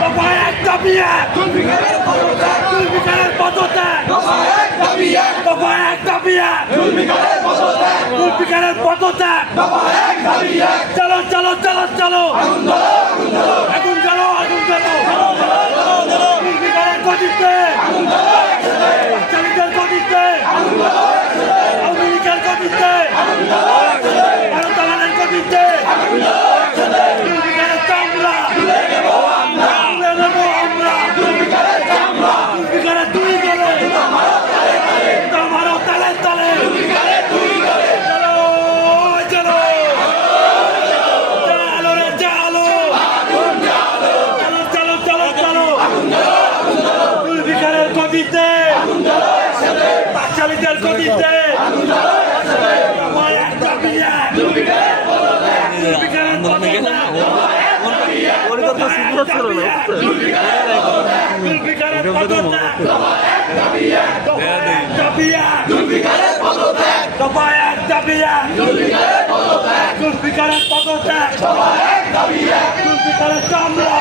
দফা এক দাবি এক জুলফিকারের পদত্যাগ দফা এক দাবি এক জুলফিকারের পদত্যাগ চলো চলো চলো চলো আগুন জ্বালো জুলফিকারের গতিতে চালিতের গতিতে আওয়ামী লীগের গতিতে ভারতালানের গতিতে জুলফিকারের চামড়া তুলে নেবো আমরা জুলফিকারের দুই গলে আমারও তালে তালে চলো চলো চলো রে চলো চলো চলো চলো জুলফিকারের গতিতে চালিতের গতিতে আমার এক দাবি এক জুলফিকারের পদত্যাগ জুলফিকারের পদত্যাগ দফা এক দাবি এক জুলফিকারের পদত্যাগ জুলফিকারের চামড়া